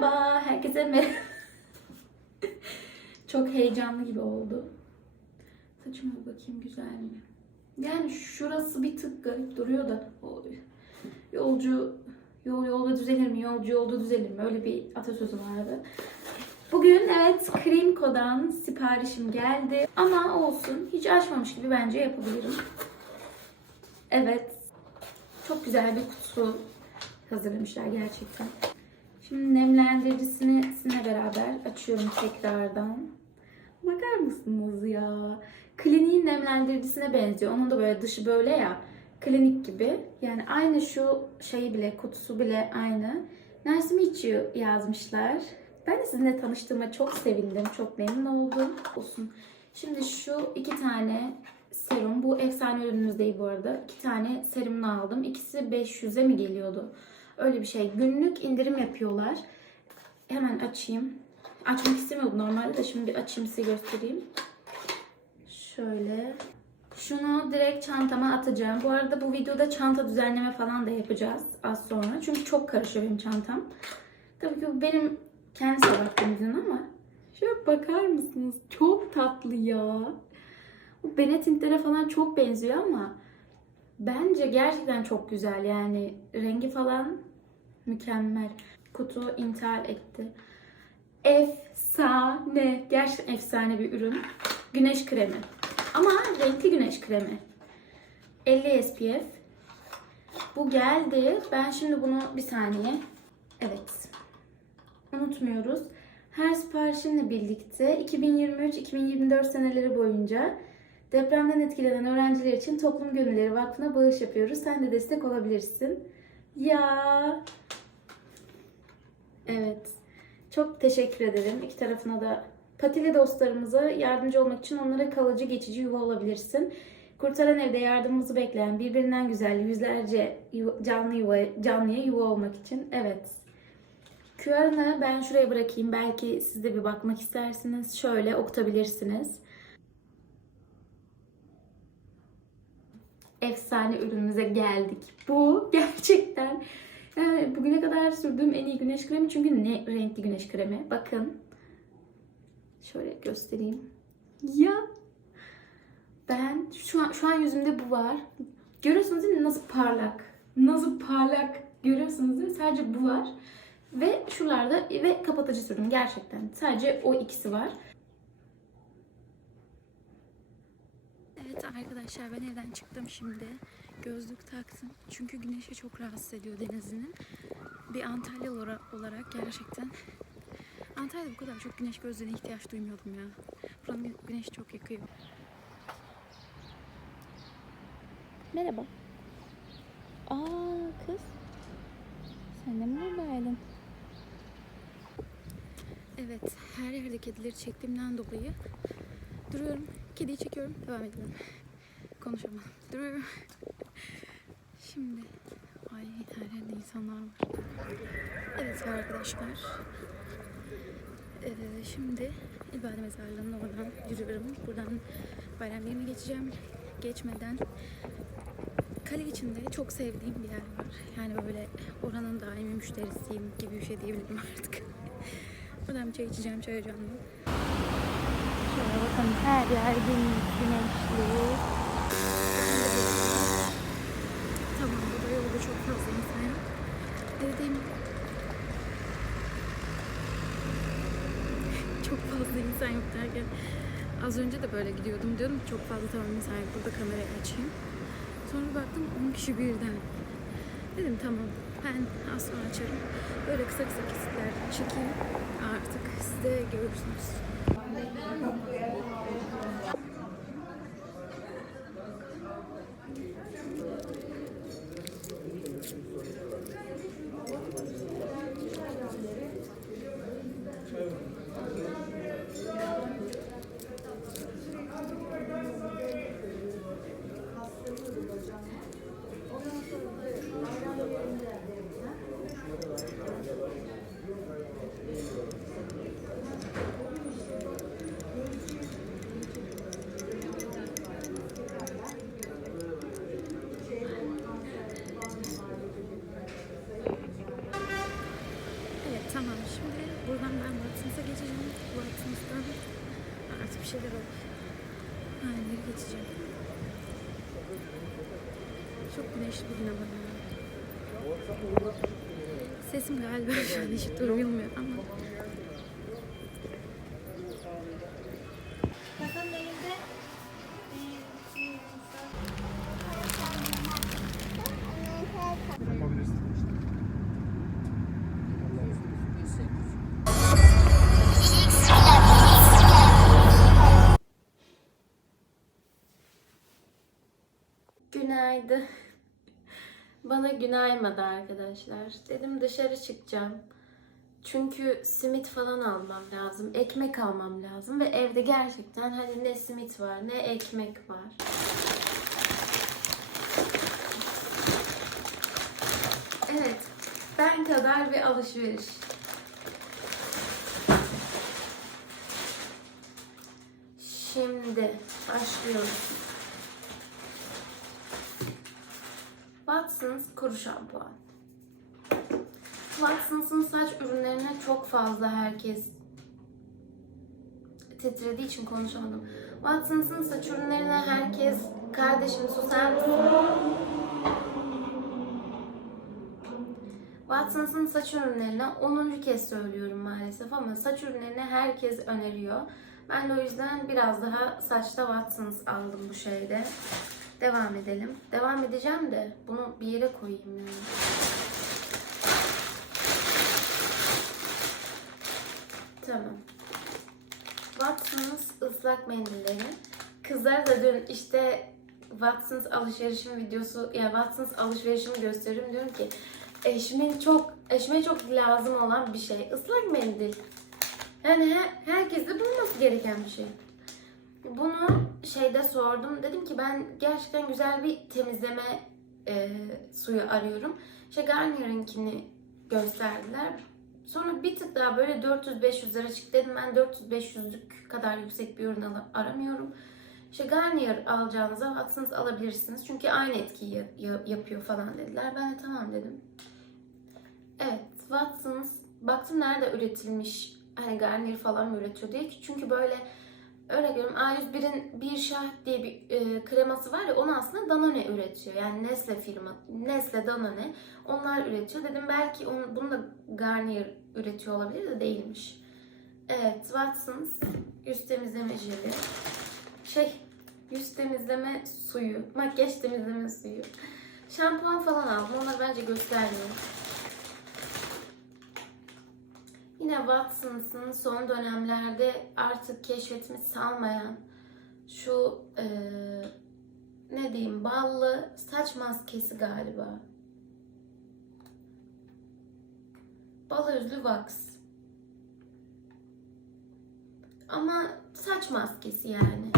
Merhaba, herkese merhaba. Çok heyecanlı gibi oldu. Saçıma bakayım güzel mi? Yani şurası bir tık garip duruyor da yolcu yol yolda düzelir mi, yolcu yolda düzelir mi? Öyle bir atasözü vardı. Bugün evet Krimko'dan siparişim geldi ama olsun hiç açmamış gibi bence yapabilirim. Evet çok güzel bir kutu hazırlamışlar gerçekten. Şimdi nemlendiricisini sizinle beraber açıyorum tekrardan. Bakar mısınız ya? Kliniğin nemlendiricisine benziyor. Onun da böyle dışı böyle ya. Klinik gibi. Yani aynı şu şeyi bile, kutusu bile aynı. Meet you yazmışlar. Ben de sizinle tanıştığıma çok sevindim. Çok memnun oldum. Olsun. Şimdi şu iki tane serum. Bu efsane ürünümüz değil bu arada. İki tane serumunu aldım. İkisi 500'e mi geliyordu? Öyle bir şey. Günlük indirim yapıyorlar. Hemen açayım. Açmak istemiyordum normalde de şimdi açayım size göstereyim. Şöyle. Şunu direkt çantama atacağım. Bu arada bu videoda çanta düzenleme falan da yapacağız az sonra. Çünkü çok karışıyor benim çantam. Tabii ki bu benim kendi sabahım ama şöyle bakar mısınız? Çok tatlı ya. Bu Benetint'lere falan çok benziyor ama bence gerçekten çok güzel. Yani rengi falan mükemmel. Kutu intihar etti. Efsane. Gerçekten efsane bir ürün. Güneş kremi. Ama renkli güneş kremi. 50 SPF. Bu geldi. Ben şimdi bunu bir saniye. Evet. Unutmuyoruz. Her siparişimle birlikte 2023-2024 seneleri boyunca depremden etkilenen öğrenciler için Toplum Gönülleri Vakfı'na bağış yapıyoruz. Sen de destek olabilirsin. Ya. Evet. Çok teşekkür ederim. İki tarafına da patili dostlarımıza yardımcı olmak için onlara kalıcı geçici yuva olabilirsin. Kurtaran evde yardımımızı bekleyen birbirinden güzel yüzlerce yuva- canlı yuva, canlıya yuva olmak için. Evet. QR'ını ben şuraya bırakayım. Belki siz de bir bakmak istersiniz. Şöyle okutabilirsiniz. Efsane ürünümüze geldik. Bu gerçekten yani bugüne kadar sürdüğüm en iyi güneş kremi. Çünkü ne renkli güneş kremi. Bakın. Şöyle göstereyim. Ya ben şu an, şu an yüzümde bu var. Görüyorsunuz değil mi nasıl parlak? Nasıl parlak görüyorsunuz değil mi? Sadece bu var. Ve şuralarda ve kapatıcı sürdüm gerçekten. Sadece o ikisi var. Evet arkadaşlar ben evden çıktım şimdi. Gözlük taktım. Çünkü güneşe çok rahatsız ediyor denizinin. Bir Antalya olarak, gerçekten Antalya'da bu kadar çok güneş gözlüğüne ihtiyaç duymuyordum ya. Buranın gü- güneş çok yakıyor. Merhaba. Aa kız. Sen de mi buradaydın? Evet, her yerde kedileri çektiğimden dolayı duruyorum. Kediyi çekiyorum, devam ediyorum. Konuşamam. Duruyorum. Şimdi, ay her yerde insanlar var. Evet arkadaşlar. Ee, şimdi İbade Mezarlığı'nın oradan yürüyorum. Buradan bayram yerine geçeceğim. Geçmeden kale içinde çok sevdiğim bir yer var. Yani böyle oranın daimi müşterisiyim gibi bir şey diyebilirim artık. Buradan bir çay içeceğim, çay ocağında. Şöyle bakın her yer güneş, güneşli. Tamam burada yolda çok fazla insan yok. Evdeyim. Çok fazla insan yok derken az önce de böyle gidiyordum. Diyordum çok fazla tamam insan yok burada kamerayı açayım. Sonra baktım 10 kişi birden. Dedim tamam ben az sonra açarım. Böyle kısa kısa kesitler çekeyim. Artık siz de görürsünüz. Thank you. Sesim galiba şu an hiç duyulmuyor ama. Bana günaymadı arkadaşlar. Dedim dışarı çıkacağım. Çünkü simit falan almam lazım. Ekmek almam lazım. Ve evde gerçekten hani ne simit var ne ekmek var. Evet. Ben kadar bir alışveriş. Şimdi başlıyoruz. Watsons kuru şampuan. Watsons'ın saç ürünlerine çok fazla herkes titrediği için konuşamadım. Watsons'ın saç ürünlerine herkes kardeşim susar mısın? Watsons'ın saç ürünlerine 10. kez söylüyorum maalesef ama saç ürünlerini herkes öneriyor. Ben de o yüzden biraz daha saçta Watsons aldım bu şeyde. Devam edelim. Devam edeceğim de bunu bir yere koyayım yani. Tamam. Watsons ıslak mendilleri. Kızlar da dün işte Watsons alışverişim videosu, yani Watsons alışverişimi gösteriyorum diyorum ki eşimin çok, eşime çok lazım olan bir şey. Islak mendil. Yani her, herkeste bulunması gereken bir şey. Bunu şeyde sordum. Dedim ki ben gerçekten güzel bir temizleme e, suyu arıyorum. İşte Garnier'inkini gösterdiler. Sonra bir tık daha böyle 400-500 lira çıktı. Dedim ben 400-500'lük kadar yüksek bir ürün aramıyorum. İşte Garnier alacağınıza Watsons alabilirsiniz. Çünkü aynı etkiyi ya- ya- yapıyor falan dediler. Ben de tamam dedim. Evet Watsons baktım nerede üretilmiş hani Garnier falan mı üretiyor diye. Çünkü böyle Öyle görüyorum. A101'in bir şah diye bir e, kreması var ya onu aslında Danone üretiyor. Yani Nestle firma, Nestle Danone onlar üretiyor. Dedim belki onu, bunu da Garnier üretiyor olabilir de değilmiş. Evet, Watsons yüz temizleme jeli. Şey, yüz temizleme suyu, makyaj temizleme suyu. Şampuan falan aldım. Onları bence göstermiyorum. Yine Watsons'ın son dönemlerde artık keşfetimi salmayan şu eee, ne diyeyim ballı saç maskesi galiba. Bal özlü wax. Ama saç maskesi yani.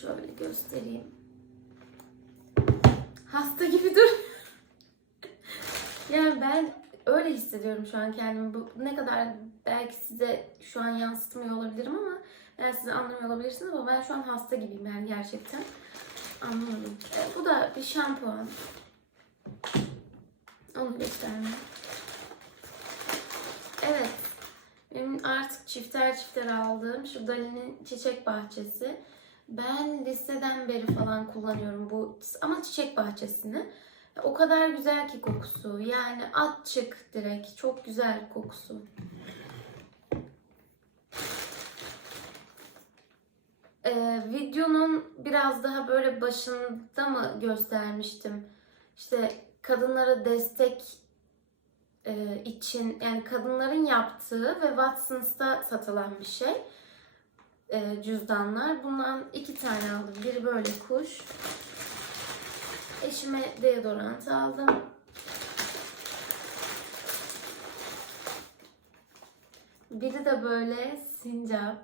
Şöyle göstereyim. Hasta gibi dur. yani ben öyle hissediyorum şu an kendimi. Bu ne kadar belki size şu an yansıtmıyor olabilirim ama yani siz anlamıyor olabilirsiniz ama ben şu an hasta gibiyim yani gerçekten. Anlamadım. E, bu da bir şampuan. Onu göstermem. Evet. Benim artık çifter çifter aldığım şu Dali'nin çiçek bahçesi. Ben liseden beri falan kullanıyorum bu ama çiçek bahçesini. O kadar güzel ki kokusu. Yani at çık direkt. Çok güzel kokusu. Ee, videonun biraz daha böyle başında mı göstermiştim? İşte kadınlara destek e, için yani kadınların yaptığı ve Watsons'ta satılan bir şey. E, cüzdanlar. Bundan iki tane aldım. Biri böyle kuş. Eşime deodorant aldım. Biri de böyle sincap.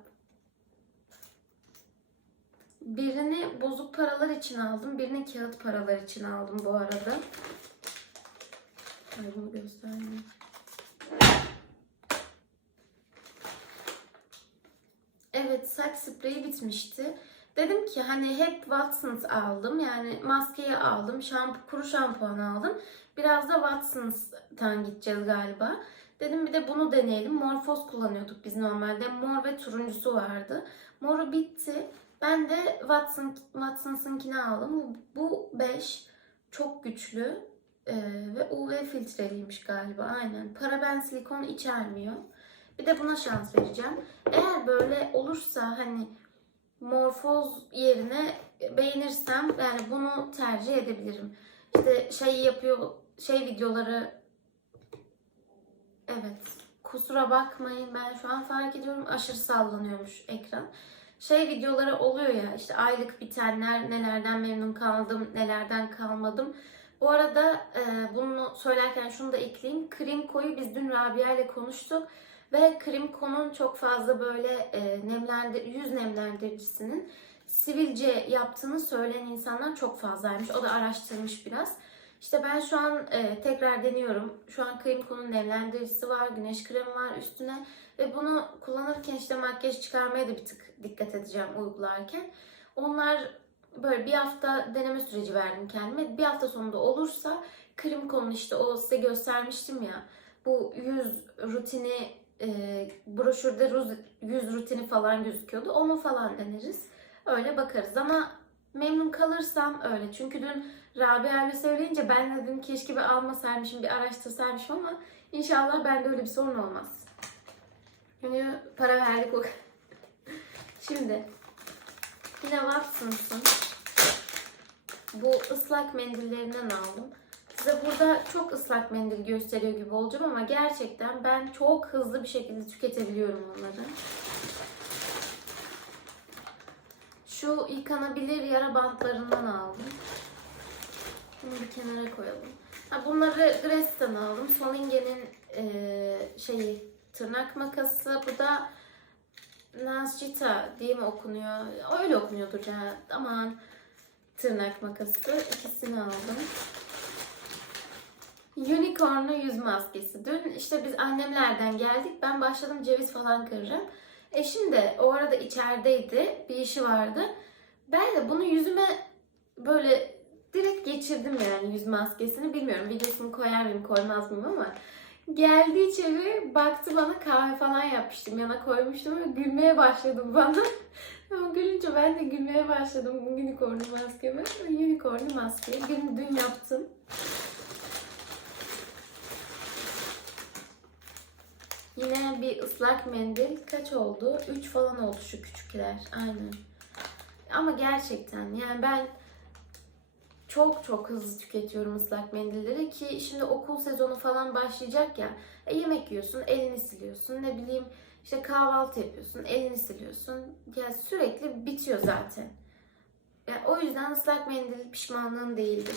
Birini bozuk paralar için aldım. Birini kağıt paralar için aldım bu arada. Ay bunu göstermeyeyim. Evet saç spreyi bitmişti. Dedim ki hani hep Watsons aldım. Yani maskeyi aldım. Şampu, kuru şampuan aldım. Biraz da Watsons'tan gideceğiz galiba. Dedim bir de bunu deneyelim. Morfoz kullanıyorduk biz normalde. Mor ve turuncusu vardı. Moru bitti. Ben de Watson, Watson's'ınkini aldım. Bu 5 çok güçlü ee, ve UV filtreliymiş galiba. Aynen. Paraben silikon içermiyor. Bir de buna şans vereceğim. Eğer böyle olursa hani morfoz yerine beğenirsem yani bunu tercih edebilirim. İşte şey yapıyor, şey videoları evet kusura bakmayın ben şu an fark ediyorum aşırı sallanıyormuş ekran. Şey videoları oluyor ya işte aylık bitenler, nelerden memnun kaldım, nelerden kalmadım. Bu arada e, bunu söylerken şunu da ekleyeyim. Krimko'yu biz dün Rabia ile konuştuk. Ve Krimko'nun çok fazla böyle e, nemlendir, yüz nemlendiricisinin sivilce yaptığını söyleyen insanlar çok fazlaymış. O da araştırmış biraz. İşte ben şu an e, tekrar deniyorum. Şu an Krimko'nun nemlendiricisi var, güneş kremi var üstüne. Ve bunu kullanırken işte makyaj çıkarmaya da bir tık dikkat edeceğim uygularken. Onlar böyle bir hafta deneme süreci verdim kendime. Bir hafta sonunda olursa Krimko'nun işte o size göstermiştim ya. Bu yüz rutini e, broşürde ruz- yüz rutini falan gözüküyordu. Onu falan deneriz. Öyle bakarız ama memnun kalırsam öyle. Çünkü dün Rabia öyle söyleyince ben dedim keşke bir almasaymışım, bir araştırsaymışım ama inşallah bende öyle bir sorun olmaz. Yani para verdik o. Şimdi yine Watson's'ın bu ıslak mendillerinden aldım. Size burada çok ıslak mendil gösteriyor gibi olacağım ama gerçekten ben çok hızlı bir şekilde tüketebiliyorum onları. Şu yıkanabilir yara bantlarından aldım. Bunu bir kenara koyalım. Ha, bunları Gress'ten aldım. Solinge'nin eee, şeyi tırnak makası. Bu da Nascita diye mi okunuyor? Öyle okunuyordur ya. Aman tırnak makası. İkisini aldım. Unicorn'lu yüz maskesi. Dün işte biz annemlerden geldik. Ben başladım ceviz falan kıracağım. Eşim de o arada içerideydi. Bir işi vardı. Ben de bunu yüzüme böyle direkt geçirdim yani yüz maskesini. Bilmiyorum videosunu koyar mıyım koymaz mıyım ama geldi içeri baktı bana kahve falan yapmıştım yana koymuştum ve gülmeye başladım bana. Ama gülünce ben de gülmeye başladım unicornlu maskeme. Unicornlu maskeyi dün, dün yaptım. Yine bir ıslak mendil. Kaç oldu? 3 falan oldu şu küçükler. Aynen. Ama gerçekten yani ben çok çok hızlı tüketiyorum ıslak mendilleri ki şimdi okul sezonu falan başlayacak ya. E, yemek yiyorsun, elini siliyorsun. Ne bileyim işte kahvaltı yapıyorsun, elini siliyorsun. Yani sürekli bitiyor zaten. Yani o yüzden ıslak mendil pişmanlığım değildir.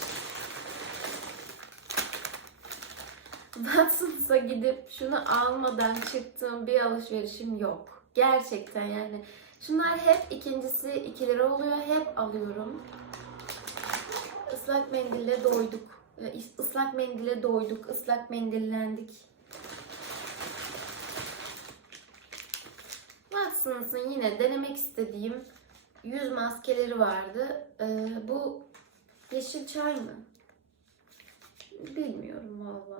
Watson's'a gidip şunu almadan çıktığım bir alışverişim yok. Gerçekten yani. Şunlar hep ikincisi 2 lira oluyor. Hep alıyorum. Islak mendille doyduk. Ya, Islak mendile doyduk. Islak mendillendik. Watson's'ın yine denemek istediğim yüz maskeleri vardı. Ee, bu yeşil çay mı? Bilmiyorum valla.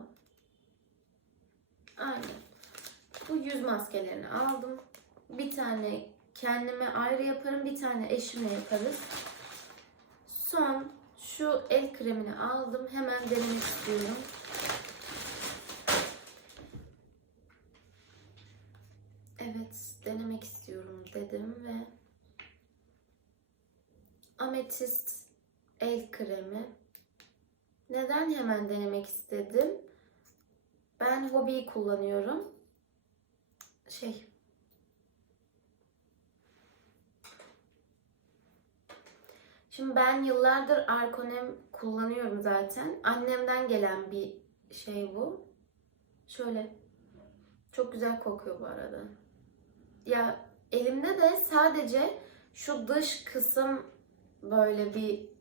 Aynen. Bu yüz maskelerini aldım. Bir tane kendime ayrı yaparım. Bir tane eşime yaparız. Son şu el kremini aldım. Hemen denemek istiyorum. Evet, denemek istiyorum dedim ve ametist el kremi. Neden hemen denemek istedim? Ben hobiyi kullanıyorum. Şey. Şimdi ben yıllardır Arkonem kullanıyorum zaten. Annemden gelen bir şey bu. Şöyle. Çok güzel kokuyor bu arada. Ya elimde de sadece şu dış kısım böyle bir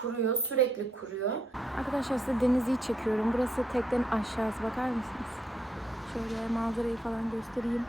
kuruyor. Sürekli kuruyor. Arkadaşlar size denizi çekiyorum. Burası teknenin aşağısı. Bakar mısınız? Şöyle manzarayı falan göstereyim.